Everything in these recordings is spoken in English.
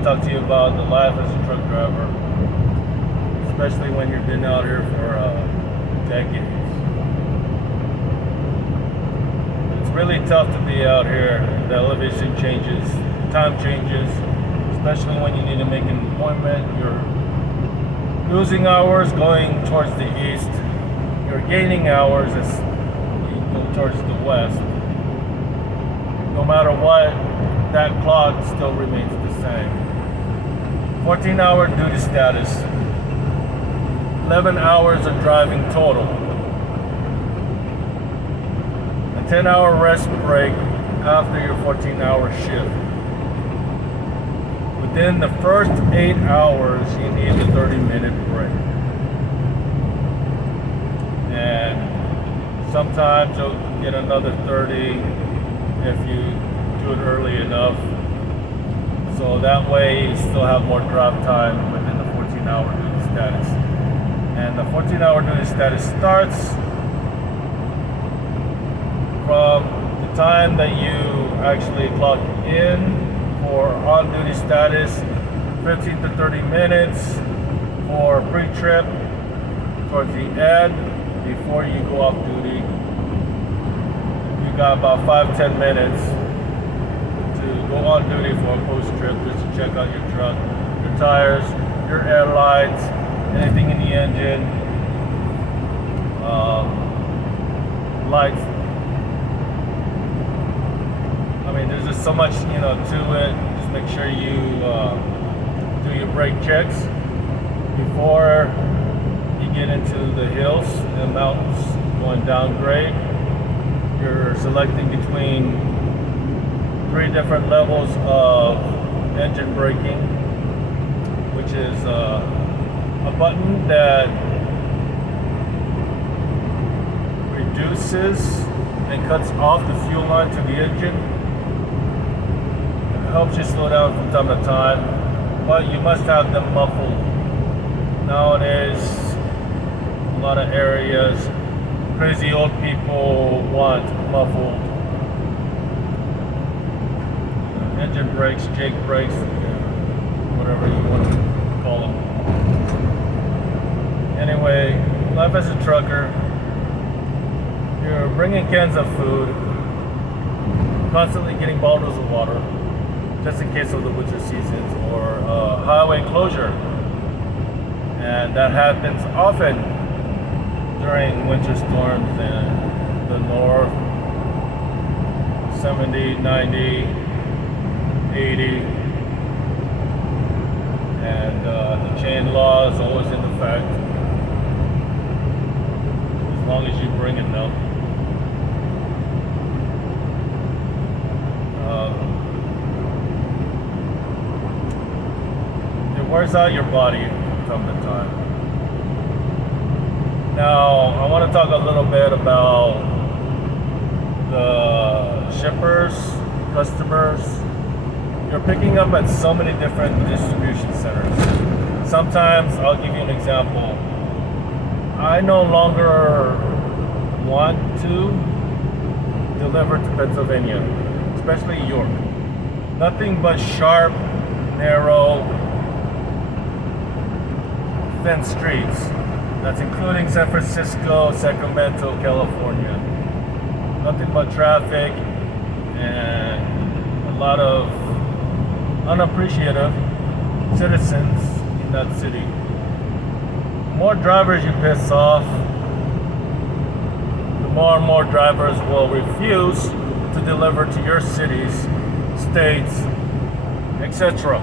to talk to you about the life as a truck driver, especially when you've been out here for decades. It's really tough to be out here. The elevation changes, time changes, especially when you need to make an appointment. You're losing hours going towards the east. You're gaining hours as you go towards the west. No matter what, that clock still remains the same. 14-hour duty status, 11 hours of driving total, a 10-hour rest break after your 14-hour shift. Within the first 8 hours, you need a 30-minute break. And sometimes you'll get another 30 if you do it early enough. So that way you still have more drive time within the 14-hour duty status. And the 14-hour duty status starts from the time that you actually clock in for on-duty status, 15 to 30 minutes for pre-trip towards the end before you go off duty. You got about 5-10 minutes to go on duty for a post-trip just to check out your truck, your tires, your air lights, anything in the engine, lights. I mean, there's just so much, to it. Just make sure you do your brake checks before you get into the hills and mountains going down grade. You're selecting between 3 different levels of engine braking, which is a button that reduces and cuts off the fuel line to the engine. Helps you slow down from time to time, but you must have them muffled. Nowadays, a lot of areas, crazy old people want muffled engine brakes, Jake brakes, whatever you want to call them. Anyway, life as a trucker, you're bringing cans of food, constantly getting bottles of water, just in case of the winter seasons or highway closure. And that happens often during winter storms in the north, 70, 90, 80. And the chain law is always in effect, as long as you bring enough. Wears out your body from the time. Now, I want to talk a little bit about the shippers, customers. You're picking up at so many different distribution centers. Sometimes, I'll give you an example. I no longer want to deliver to Pennsylvania, especially York. Nothing but sharp, narrow, thin streets. That's including San Francisco, Sacramento, California. Nothing but traffic and a lot of unappreciative citizens in that city. The more drivers you piss off, the more and more drivers will refuse to deliver to your cities, states, etc.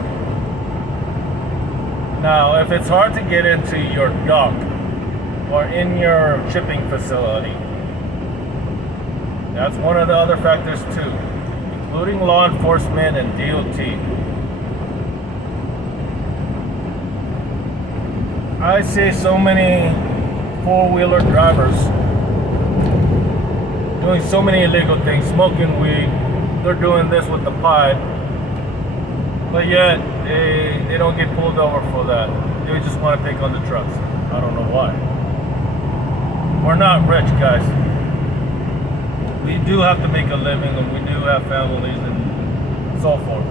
Now, if it's hard to get into your dock or in your shipping facility, that's one of the other factors too, including law enforcement and DOT. I see so many four-wheeler drivers doing so many illegal things, smoking weed, they're doing this with the pipe, but yet they don't get pulled over for that. They just want to pick on the trucks. I don't know why. We're not rich, guys. We do have to make a living, and we do have families and so forth.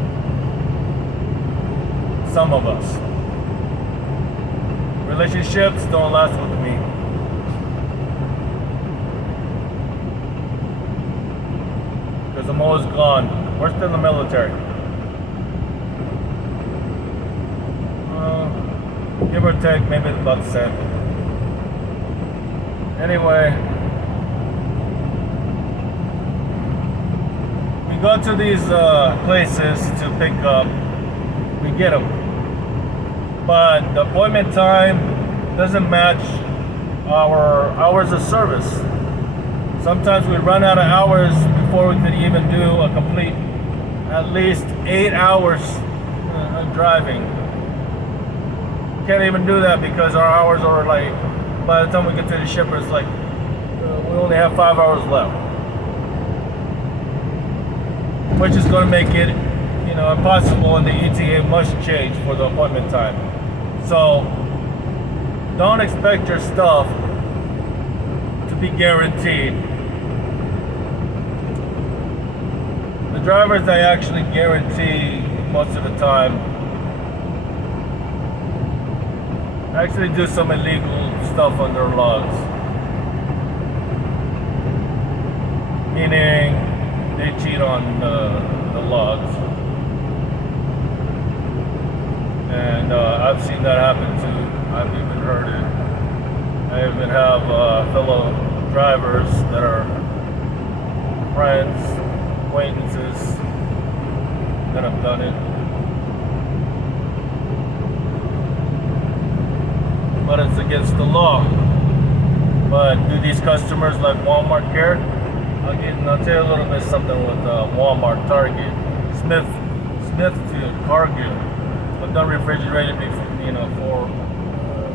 some of us. Relationships don't last with me. Because I'm always gone. Worse than the military. Give or take, maybe about the same. Anyway, we go to these places to pick up. We get them, but the appointment time doesn't match our hours of service. Sometimes we run out of hours before we can even do a complete, at least 8 hours of driving. Can't even do that because our hours are like, by the time we get to the shipper, it's like we only have 5 hours left, which is going to make it, impossible, and the ETA must change for the appointment time. So don't expect your stuff to be guaranteed. The drivers, they actually guarantee most of the time actually do some illegal stuff on their logs. Meaning they cheat on the logs. And I've seen that happen too. I've even heard it. I even have fellow drivers that are friends, acquaintances that have done it. But it's against the law. But do these customers like Walmart care? I'll tell you a little bit something with Walmart, Target, Smithfield, Cargill. I've done refrigerated before,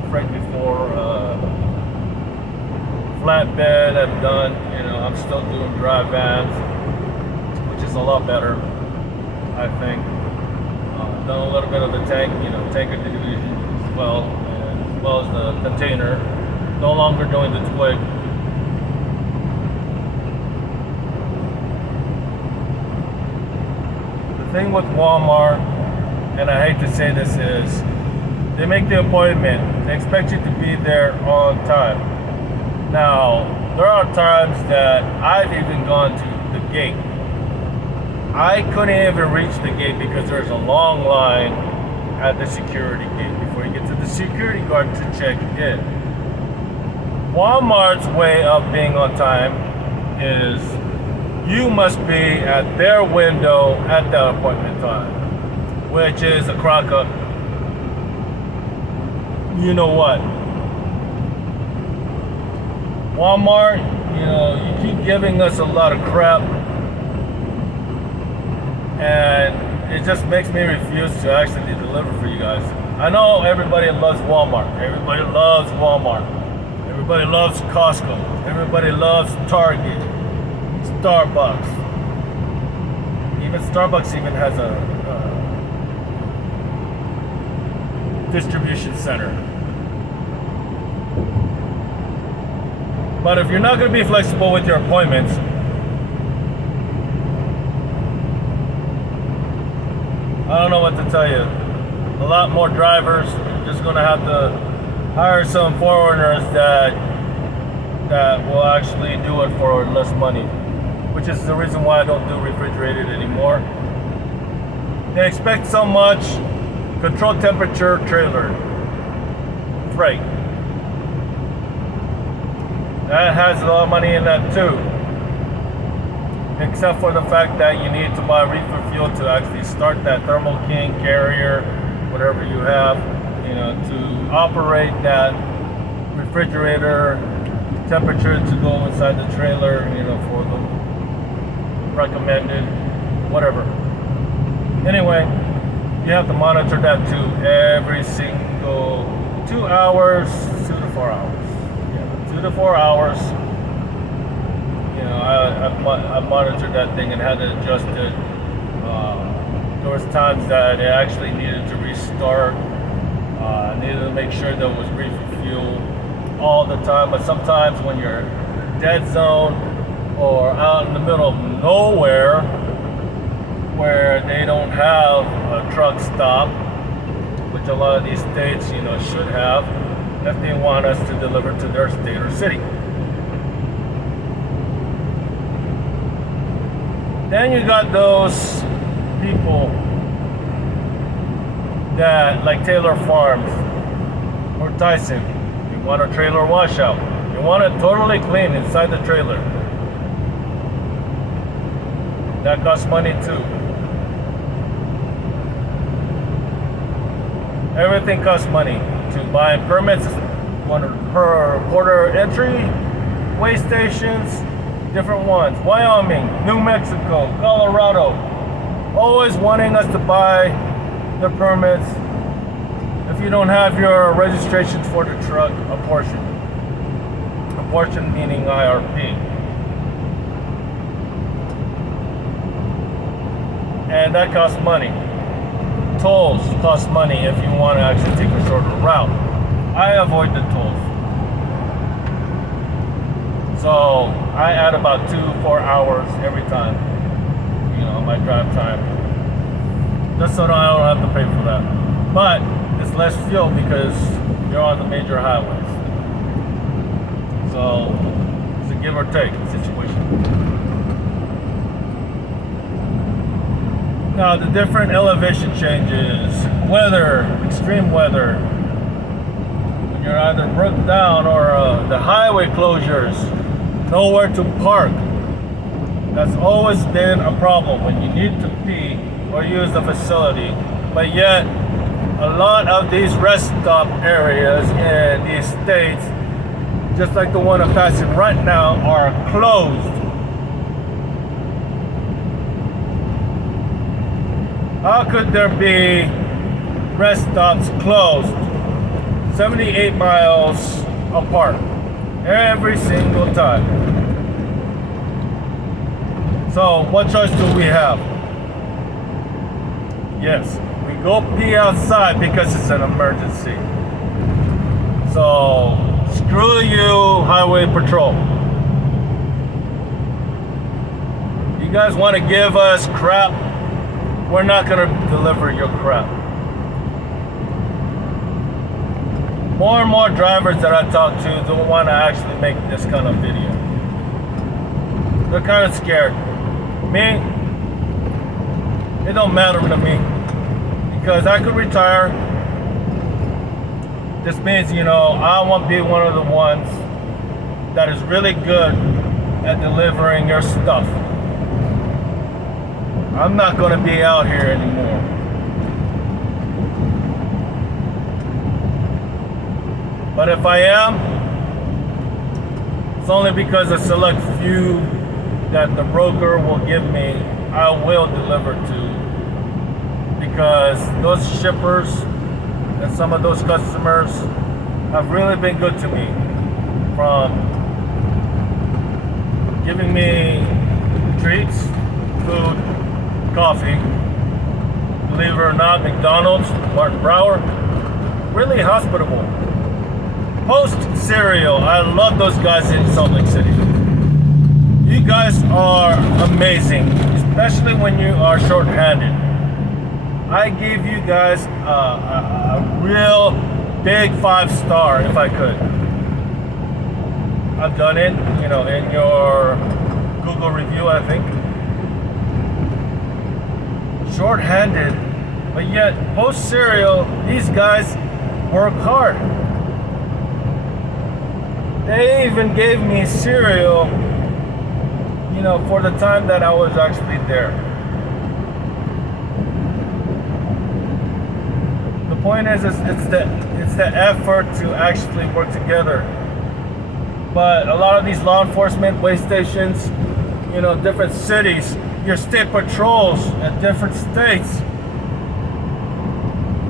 freight before, flatbed I've done. I'm still doing dry vans, which is a lot better, I think. Done a little bit of the tanker division as well. As well as the container. No longer doing the twig. The thing with Walmart, and I hate to say this, is they make the appointment. They expect you to be there on time. Now, there are times that I've even gone to the gate. I couldn't even reach the gate because there's a long line at the security gate before you get to the security guard to check in. Walmart's way of being on time is you must be at their window at the appointment time, which is a crock up. You know what? Walmart, you keep giving us a lot of crap, and it just makes me refuse to actually deliver for you guys. I know everybody loves Walmart. Everybody loves Walmart. Everybody loves Costco. Everybody loves Target. Starbucks. Even Starbucks even has a distribution center. But if you're not going to be flexible with your appointments, I don't know what to tell you. A lot more drivers. You're just going to have to hire some foreigners that will actually do it for less money, which is the reason why I don't do refrigerated anymore. They expect so much. Controlled temperature trailer freight. That has a lot of money in that too. Except for the fact that you need to buy reefer fuel to actually start that Thermo King carrier, whatever you have, to operate that refrigerator temperature to go inside the trailer, for the recommended, whatever. Anyway, you have to monitor that too every single 2 hours, 2 to 4 hours. Yeah, 2 to 4 hours. I've monitored that thing and had to adjust it. There was times that it actually needed to restart. I needed to make sure there was reefer fuel all the time. But sometimes when you're dead zone or out in the middle of nowhere, where they don't have a truck stop, which a lot of these states, should have if they want us to deliver to their state or city. Then you got those people that, like Taylor Farms or Tyson, you want a trailer washout. You want it totally clean inside the trailer. That costs money too. Everything costs money. To buy permits, per border entry, way stations, different ones. Wyoming, New Mexico, Colorado, always wanting us to buy the permits. If you don't have your registrations for the truck, a portion. A portion meaning IRP. And that costs money. Tolls cost money if you want to actually take a shorter route. I avoid the tolls. So I add about 2-4 hours every time, my drive time. Just so I don't have to pay for that. But it's less fuel because you're on the major highways. So it's a give or take situation. Now the different elevation changes, weather, extreme weather, when you're either broke down or the highway closures, nowhere to park. That's always been a problem when you need to pee or use the facility. But yet, a lot of these rest stop areas in these states, just like the one I'm passing right now, are closed. How could there be rest stops closed 78 miles apart every single time? So what choice do we have? Yes, we go pee outside because it's an emergency. So screw you, highway patrol. You guys want to give us crap? We're not going to deliver your crap. More and more drivers that I talk to don't want to actually make this kind of video. They're kind of scared. Me, it don't matter to me. Because I could retire. This means, I won't be one of the ones that is really good at delivering your stuff. I'm not going to be out here anymore. But if I am, it's only because a select few that the broker will give me, I will deliver to. Because those shippers and some of those customers have really been good to me. From giving me treats, food, coffee. Believe it or not, McDonald's, Martin Brower, really hospitable. Post Cereal, I love those guys in Salt Lake City. You guys are amazing, especially when you are short-handed. I give you guys a real big 5-star if I could. I've done it, in your Google review, I think. Short-handed, but yet Post Cereal, these guys work hard. They even gave me cereal, for the time that I was actually there. The point is it's the effort to actually work together. But a lot of these law enforcement way stations, different cities, your state patrols in different states,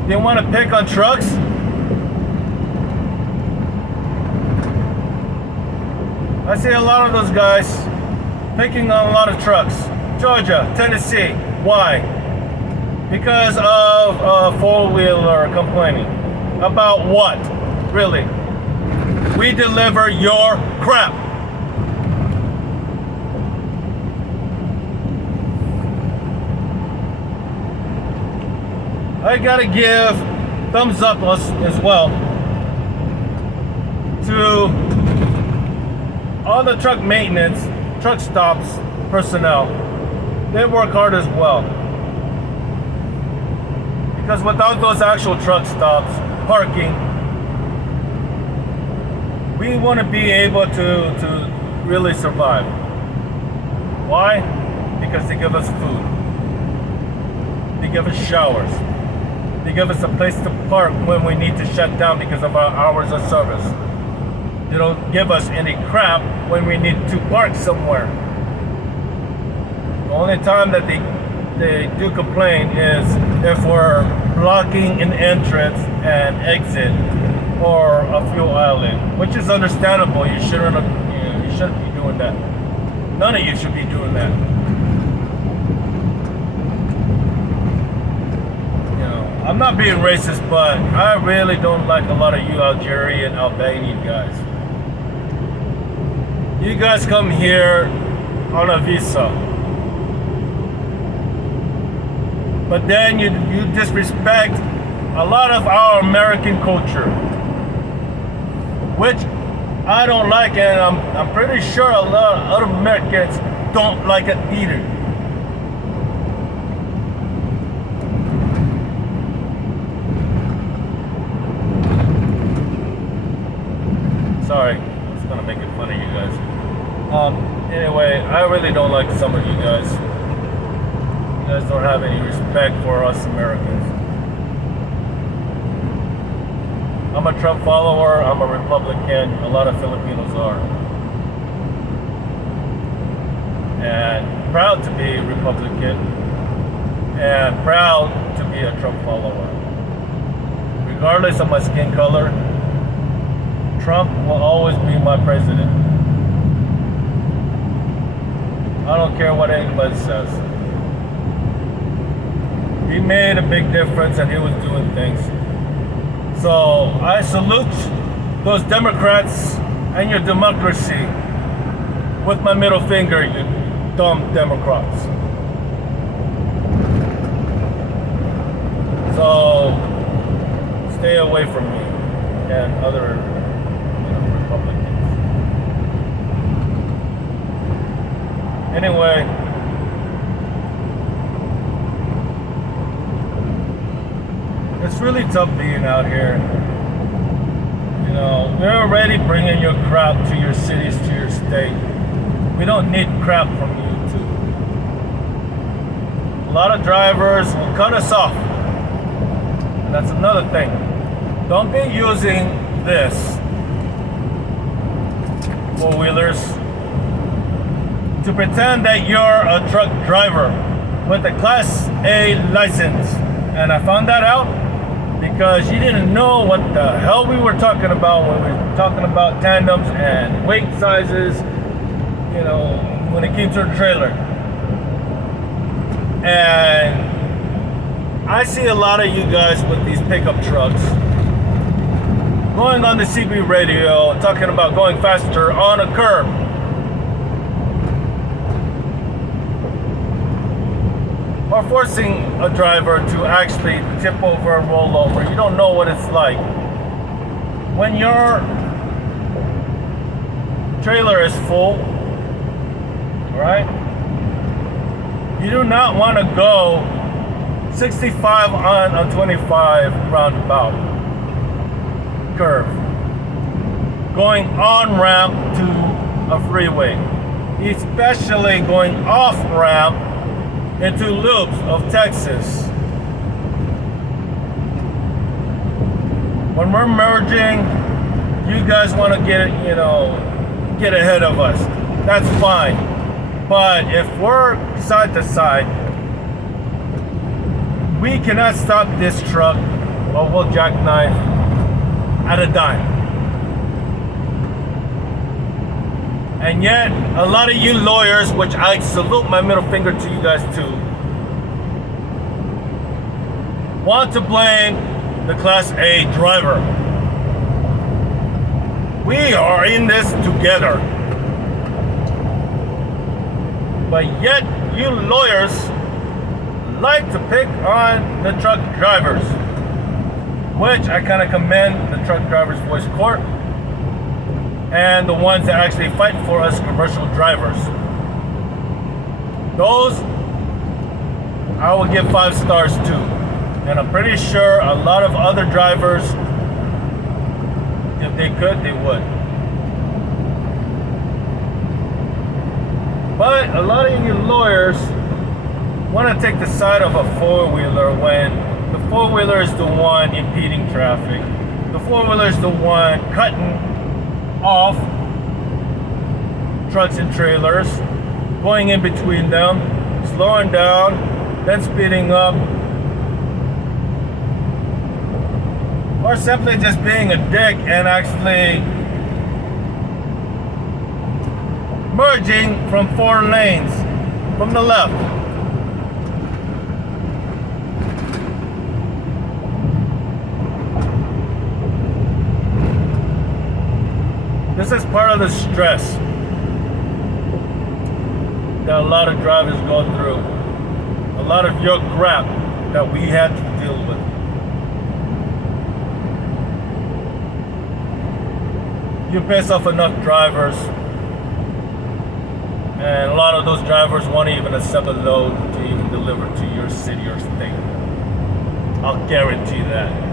they want to pick on trucks. I see a lot of those guys picking on a lot of trucks. Georgia, Tennessee. Why? Because of a four-wheeler complaining. About what? Really? We deliver your crap. I gotta give thumbs up us as well to all the truck maintenance, truck stops personnel. They work hard as well. Because without those actual truck stops, parking, we want to be able to really survive. Why? Because they give us food. They give us showers. They give us a place to park when we need to shut down because of our hours of service. They don't give us any crap when we need to park somewhere. The only time that they do complain is if we're blocking an entrance and exit or a fuel island, which is understandable. You shouldn't be doing that. None of you should be doing that. I'm not being racist, but I really don't like a lot of you Algerian, Albanian guys. You guys come here on a visa, but then you disrespect a lot of our American culture, which I don't like, and I'm pretty sure a lot of other Americans don't like it either. Sorry, I was gonna make it fun of you guys. Anyway, I really don't like some of you guys. You guys don't have any respect for us Americans. I'm a Trump follower, I'm a Republican, a lot of Filipinos are. And proud to be Republican, and proud to be a Trump follower. Regardless of my skin color, Trump will always be my president. I don't care what anybody says. He made a big difference and he was doing things. So I salute those Democrats and your democracy with my middle finger, you dumb Democrats. So stay away from me and other Republicans. Anyway, it's really tough being out here. We're already bringing your crap to your cities, to your state. We don't need crap from you too. A lot of drivers will cut us off. And that's another thing. Don't be using this, four-wheelers, to pretend that you're a truck driver with a Class A license. And I found that out because you didn't know what the hell we were talking about when we were talking about tandems and weight sizes, when it came to the trailer. And I see a lot of you guys with these pickup trucks going on the CB radio talking about going faster on a curb. Or forcing a driver to actually tip over and roll over. You don't know what it's like. When your trailer is full, right? You do not want to go 65 on a 25 roundabout curve, going on ramp to a freeway, especially going off ramp into loops of Texas. When we're merging, you guys want to get ahead of us. That's fine. But if we're side to side, we cannot stop this truck or we'll jackknife at a dime. And yet, a lot of you lawyers, which I salute my middle finger to you guys too, want to blame the Class A driver. We are in this together. But yet, you lawyers like to pick on the truck drivers. which I kind of commend the Truck Drivers Voice Court and the ones that actually fight for us commercial drivers. Those I will give 5 stars to. And I'm pretty sure a lot of other drivers, if they could, they would. But a lot of you lawyers want to take the side of a four-wheeler when the four-wheeler is the one impeding traffic. The four-wheeler is the one cutting off trucks and trailers, going in between them, slowing down, then speeding up, or simply just being a dick and actually merging from 4 lanes from the left. This is part of the stress that a lot of drivers go through. A lot of your crap that we had to deal with. You piss off enough drivers, and a lot of those drivers won't even accept a load to even deliver to your city or state. I'll guarantee that.